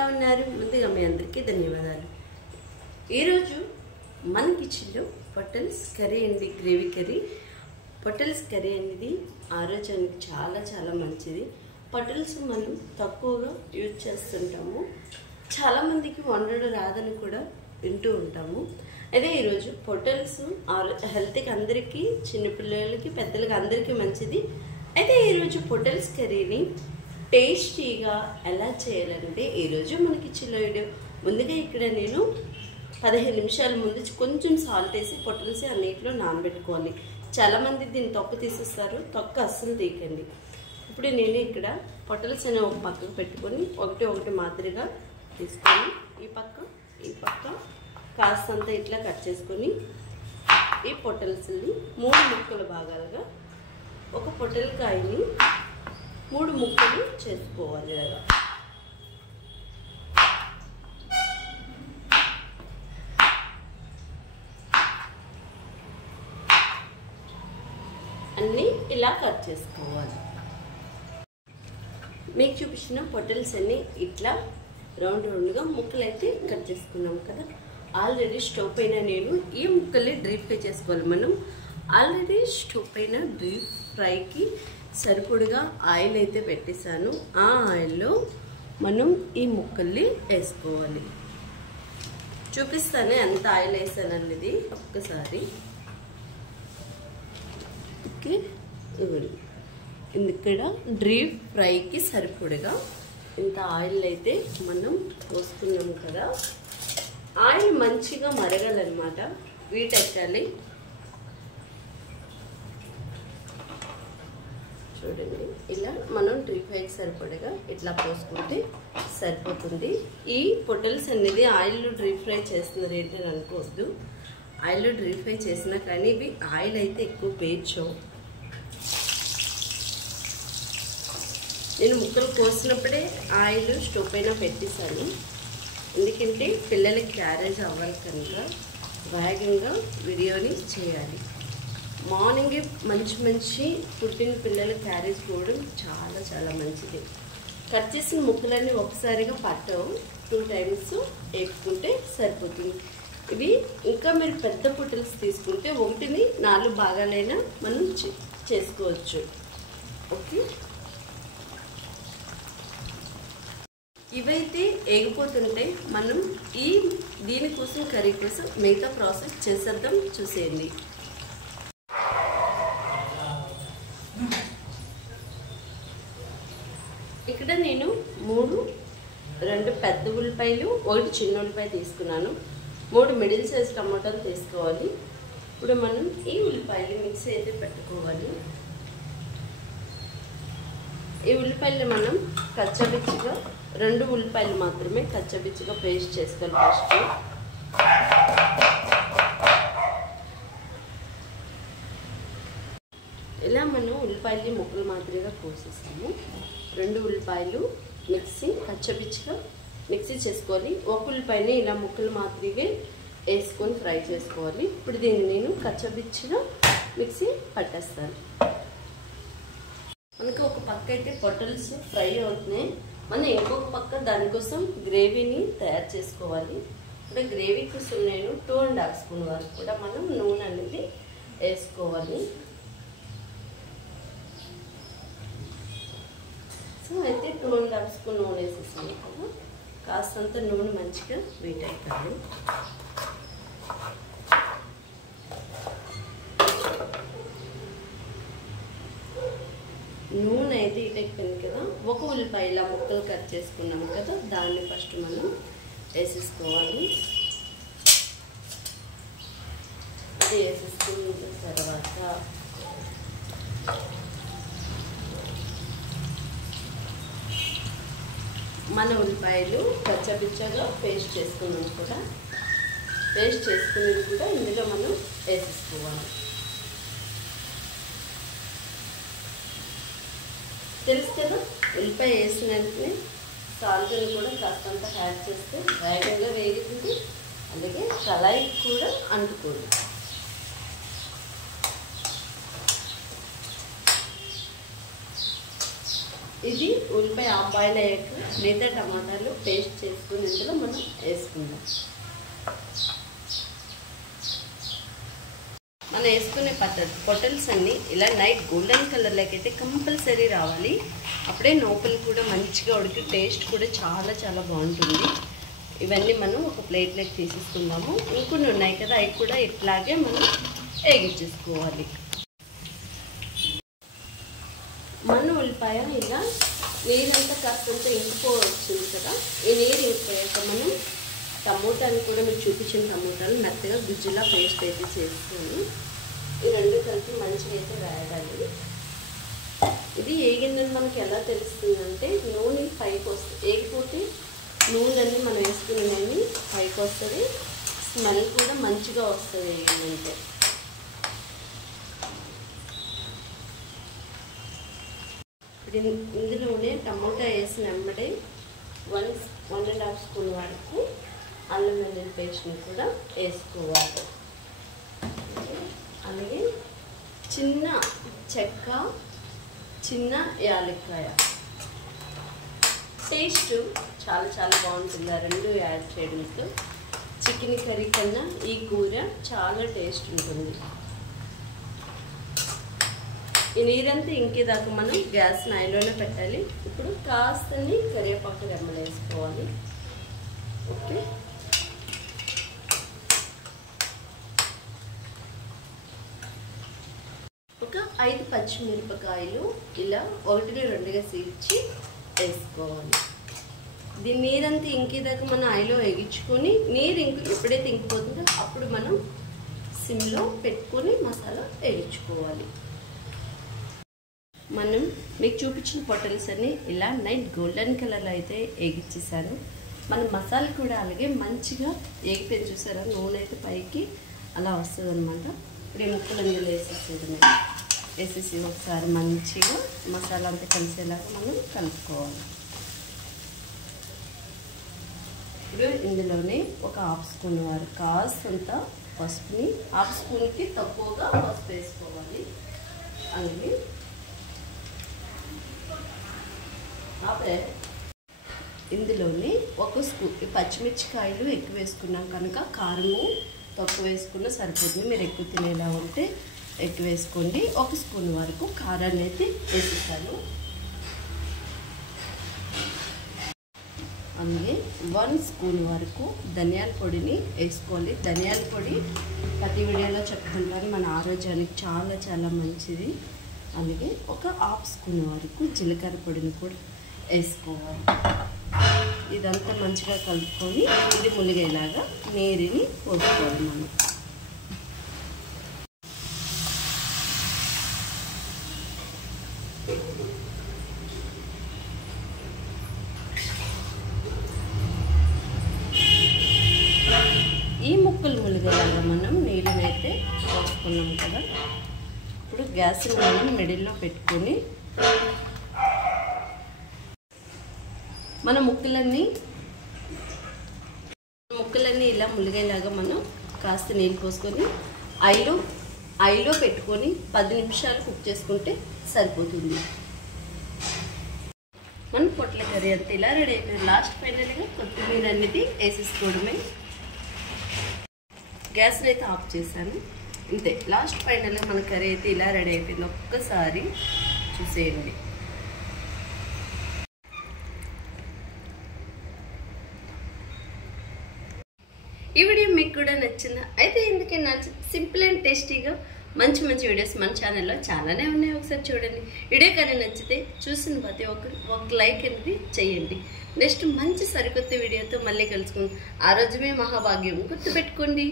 ఎలా ఉన్నారు? ముందుగా మీ అందరికీ ధన్యవాదాలు. ఈరోజు మన కిచెన్లో పొటల్స్ కర్రీ అండి, గ్రేవీ కర్రీ. పొటల్స్ కర్రీ అనేది ఆరోగ్యానికి చాలా చాలా మంచిది. పొటల్స్ మనం తక్కువగా యూజ్ చేస్తుంటాము, చాలామందికి వండడం రాదని కూడా వింటూ ఉంటాము. అదే ఈరోజు పొటల్స్ హెల్త్కి అందరికీ, చిన్నపిల్లలకి పెద్దలకి అందరికీ మంచిది. అయితే ఈరోజు పొటల్స్ కర్రీని టేస్టీగా ఎలా చేయాలంటే ఈరోజు మన కిచెన్లో వీడియో. ముందుగా ఇక్కడ నేను 15 నిమిషాల ముందు కొంచెం సాల్ట్ వేసి పొటల్స్ ఆ నీటిలో నానబెట్టుకోవాలి. చాలామంది దీన్ని తొక్క తీసేస్తారు, తొక్క అస్సలు తీయకండి. ఇప్పుడు నేను ఇక్కడ పొటల్స్ అనే ఒక పక్కకు పెట్టుకొని ఒకటి మాదిరిగా తీసుకొని ఈ పక్క కాస్తంత ఇట్లా కట్ చేసుకొని ఈ పొటల్స్ని 3 ముక్కల భాగాలుగా, ఒక పొటల్కాయని 3 ముక్కలు చేసుకోవాలి. అన్నీ ఇలా కట్ చేసుకోవాలి. మీకు చూపించిన పొటల్స్ అన్నీ ఇట్లా రౌండ్గా ముక్కలు అయితే కట్ చేసుకున్నాం కదా. ఆల్రెడీ స్టవ్ పైన నేను ఈ ముక్కల్ని డీప్ ఫ్రై చేసుకోవాలి. మనం ఆల్రెడీ స్టవ్ పైన డీప్ ఫ్రైకి సరిపడగా ఆయిల్ అయితే పెట్టేశాను. ఆ ఆయిల్లో మనం ఈ ముక్కల్ని వేసుకోవాలి. చూపిస్తాను ఎంత ఆయిల్ వేసాను అనేది ఒక్కసారి. ఓకే, ఇక్కడ డీప్ ఫ్రైకి సరిపడగా ఇంత ఆయిల్ అయితే మనం పోసుకున్నాము కదా. ఆయిల్ మంచిగా మరగాలన్నమాట, వీటెక్కాలి. చూడండి, ఇలా మనం డీప్ ఫ్రైకి సరిపడగా ఇట్లా పోసుకుంటే సరిపోతుంది. ఈ పొటల్స్ అనేది ఆయిల్లో డీప్ ఫ్రై చేస్తున్నారు ఏంటని అనుకోవద్దు. ఆయిల్లో డీప్ ఫ్రై చేసినా కానీ ఇవి ఆయిల్ అయితే ఎక్కువ పేర్చవు. నేను ముక్కలు కోసినప్పుడే ఆయిల్ స్టవ్ పైన పెట్టేశాను, ఎందుకంటే పిల్లలకి క్యారేజ్ అవ్వాలి కనుక వేగంగా వీడియోని చేయాలి. మార్నింగ్ మంచి ఫుడ్ని పిల్లలకి క్యారేజ్ పోవడం చాలా చాలా మంచిది. కట్ చేసిన ముక్కలన్నీ ఒకసారిగా పట్టవు, 2 టైమ్స్ వేపుకుంటే సరిపోతుంది. ఇవి ఇంకా మీరు పెద్ద పొటల్స్ తీసుకుంటే 1ని 4 భాగాలైనా మనం చేసుకోవచ్చు. ఓకే, ఇవైతే ఏగిపోతుంటే మనం దీనికోసం కర్రీ కోసం మిగతా ప్రాసెస్ చేసేద్దాం, చూసేయండి. ఇక్కడ నేను 2 పెద్ద ఉల్లిపాయలు, 1 చిన్న ఉల్లిపాయ తీసుకున్నాను. 3 మిడిల్ సైజ్ టమాటాలు తీసుకోవాలి. ఇప్పుడు మనం ఈ ఉల్లిపాయలు మిక్సీ అయితే పెట్టుకోవాలి. ఈ ఉల్లిపాయలు మనం కచ్చబిచ్చిగా 2 ఉల్లిపాయలు మాత్రమే కచ్చబిచ్చిగా పేస్ట్ చేసుకోవాలి. ఫస్ట్ ఇలా మనం ఉల్లిపాయలు ముక్కలు మాదిరిగా కోసేసాము. 2 ఉల్లిపాయలు కచ్చబిచ్చిగా మిక్సీ చేసుకోవాలి. 1 ఉల్లిపాయని ఇలా ముక్కలు మాదిరిగా వేసుకొని ఫ్రై చేసుకోవాలి. ఇప్పుడు దీన్ని నేను కచ్చబిచ్చిగా మిక్సీ పట్టేస్తాను. మనకి ఒక పక్క అయితే పొటల్స్ ఫ్రై అవుతున్నాయి, మనం ఇంకొక పక్క దానికోసం గ్రేవీని తయారు చేసుకోవాలి. ఇప్పుడు గ్రేవీ కోసం నేను 2.5 స్పూన్ వరకు కూడా మనం నూనె అనేది వేసుకోవాలి. సో అయితే 2.5 స్పూన్ నూనె వేసేసాను కదా. కాస్తంత నూనె మంచిగా వీట్ అవుతాను. నూనె అయితే ఇటెక్కింది కదా. 1 ఉల్లిపాయ ఇలా ముక్కలు కట్ చేసుకున్నాము కదా, దాన్ని ఫస్ట్ మనం వేసేసుకోవాలి. అది వేసేసుకున్న తర్వాత మన ఉల్లిపాయలు పచ్చపిచ్చగా పేస్ట్ చేసుకున్నాము కూడా, పేస్ట్ చేసుకునేది కూడా ఇందులో మనం వేసేసుకోవాలి. తెలుసు కదా, ఉల్లిపాయ వేసిన వెంటనే సాల్ట్ని కూడా కాస్తంత యాడ్ చేస్తే వేగంగా వేగుతుంది, అలాగే కళాయికి కూడా అంటుకోదు. ఇది ఉల్లిపాయ హాఫ్ బాయిల్ అయ్యాక మిగతా టమాటాలు పేస్ట్ చేసుకుని ఇందులో మనం వేసుకుందాం. మనం వేసుకునే పొటల్స్ అన్నీ ఇలా లైట్ గోల్డెన్ కలర్లోకి అయితే కంపల్సరీ రావాలి. అప్పుడే లోపల కూడా మంచిగా ఉడికి టేస్ట్ కూడా చాలా చాలా బాగుంటుంది. ఇవన్నీ మనం ఒక ప్లేట్లోకి తీసేసుకుందాము. ఇంకొన్ని ఉన్నాయి కదా, అవి కూడా ఇట్లాగే మనం వేగించేసుకోవాలి. మన ఉల్లిపాయ ఇలా నీరంతా కాస్తంత ఇంకిపోవచ్చింది కదా, ఈ నీరు ఇంకిపోయాక మనం టమోటాని కూడా మీరు చూపించిన టమోటాలు మెత్తగా గుజ్జులా పేస్ట్ అయితే చేసుకొని ఈ రెండు కలిపి మంచిగా అయితే వేయాలి. ఇది ఏగిందని మనకి ఎలా తెలుస్తుందంటే నూనె పైకి వస్తుంది. ఏగిపోతే నూనె అన్నీ మనం వేసుకునేవి పైకి వస్తుంది, స్మెల్ కూడా మంచిగా వస్తుంది ఏగిందంటే. ఇందులోనే టమోటా వేసిన వెంబడే 1.5 స్పూన్ వరకు అల్లం వెల్లుల్లి పేస్ట్ని కూడా వేసుకోవాలి. అలాగే చిన్న చెక్క, చిన్న యాలక్కాయ. టేస్ట్ చాలా చాలా బాగుంటుంది ఆ రెండు యాడ్ చేయడంతో. చికెన్ కర్రీ కన్నా ఈ కూర చాలా టేస్ట్ ఉంటుంది. ఈ నీరంతా ఇంకేదాకా మనం గ్యాస్ హైలోనే పెట్టాలి. ఇప్పుడు కాస్తని కరివేపాకు రెమ్మలు వేసుకోవాలి. ఓకే, ఒక 5 పచ్చిమిరపకాయలు ఇలా 1-2గా చీల్చి వేసుకోవాలి. దీని నీరంతా ఇంకేదాకా మనం ఆయిల్లో వేగించుకొని నీరు ఎప్పుడైతే ఇంకిపోతుందో అప్పుడు మనం సిమ్లో పెట్టుకొని మసాలా వేయించుకోవాలి. మనం మీకు చూపించిన పొటల్స్ అన్ని ఇలా లైట్ గోల్డెన్ కలర్లో అయితే వేగించేసాను. మన మసాలా కూడా అలాగే మంచిగా వేగిపోయి చూసారా, నూనె అయితే పైకి అలా వస్తుంది అనమాట. ఇప్పుడు ఈ ముక్కలు అందులో వేసేసి ఒకసారి మంచిగా మసాలా అంతా కలిసేలాగా మనం కలుపుకోవాలి. ఇప్పుడు ఇందులోనే ఒక 1/2 స్పూన్ వరకు కాస్తంత పసుపుని, 1/2 స్పూన్కి తక్కువగా పసుపు వేసుకోవాలి. అలాగే ఇందులోనే 1 స్పూన్ పచ్చిమిర్చికాయలు ఎక్కువ వేసుకున్నాం కనుక కారము తక్కువ వేసుకున్నా సరిపోతుంది. మీరు ఎక్కువ తినేలా ఉంటే ఎక్కువ వేసుకోండి. 1 స్పూన్ వరకు కారాన్ని అయితే వేసేసాను. అలాగే 1 స్పూన్ వరకు ధనియాల పొడిని వేసుకోవాలి. ధనియాల పొడి ప్రతి వీడియోలో చెప్పుకుంటాను, మన ఆరోగ్యానికి చాలా చాలా మంచిది. అలాగే ఒక 1/2 స్పూన్ వరకు జీలకర్ర పొడిని కూడా వేసుకోవాలి. ఇదంతా మంచిగా కలుపుకొని ఇది ములిగేలాగా నీరుని పోసుకోవాలి. మనం ఈ ముక్కలు ములిగేలాగా మనం నీళ్ళని అయితే పోసుకున్నాం కదా. ఇప్పుడు గ్యాస్ని మనం మిడిల్లో పెట్టుకొని మన ముక్కలన్నీ ఇలా ములిగేలాగా మనం కాస్త నీళ్ళు పోసుకొని ఐలో పెట్టుకొని 10 నిమిషాలు కుక్ చేసుకుంటే సరిపోతుంది. మన పొట్ల కర్రీ అంతా ఇలా రెడీ అయిపోయింది. లాస్ట్ ఫైనల్గా కొత్తిమీర అనేది వేసేసుకోవడమే. గ్యాస్ని అయితే ఆఫ్ చేశాను. ఇంతే, లాస్ట్ ఫైనల్గా మన కర్రీ అయితే ఇలా రెడీ అయిపోయింది. ఒక్కసారి చూసేయండి. ఈ వీడియో మీకు కూడా నచ్చిందా? అయితే ఎందుకే నచ్చింది? సింపుల్ అండ్ టేస్టీగా మంచి మంచి వీడియోస్ మన ఛానల్లో చాలానే ఉన్నాయి. ఒకసారి చూడండి. వీడియో కానీ నచ్చితే చూసిన ప్రతి ఒక్కరు ఒక లైక్ అనేది చేయండి. నెక్స్ట్ మంచి సరికొత్త వీడియోతో మళ్ళీ కలుసుకుందాం. ఆరోగ్యమే మహాభాగ్యం గుర్తుపెట్టుకోండి.